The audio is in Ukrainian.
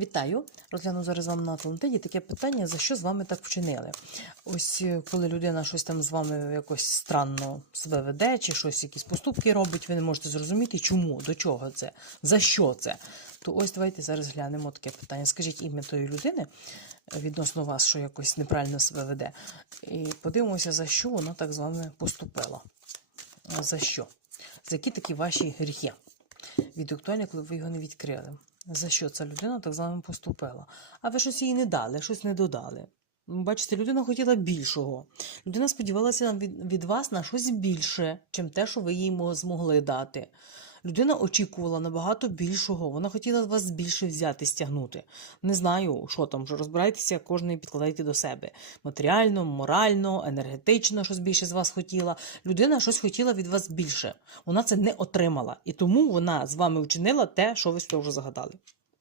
Вітаю! Розгляну зараз вам на Атлантиді таке питання, за що з вами так вчинили. Ось е, коли людина щось там з вами якось странно себе веде, чи щось, якісь поступки робить, ви не можете зрозуміти, чому, до чого це, за що це. То ось давайте зараз глянемо таке питання. Скажіть ім'я тої людини е, відносно вас, що якось неправильно себе веде. І подивимося, за що вона так з вами поступила. За що? За які такі ваші гріхи? Від актуальні, коли ви його не відкрили. За що ця людина так з вами поступила? А ви щось їй не дали, щось не додали. Бачите, людина хотіла більшого. Людина сподівалася від, від вас на щось більше, чим те, що ви їй мо- змогли дати. Людина очікувала набагато більшого. Вона хотіла вас більше взяти, стягнути. Не знаю, що там, вже розбирайтеся, кожний підкладайте до себе. Матеріально, морально, енергетично щось більше з вас хотіла. Людина щось хотіла від вас більше. Вона це не отримала. І тому вона з вами вчинила те, що ви вже загадали.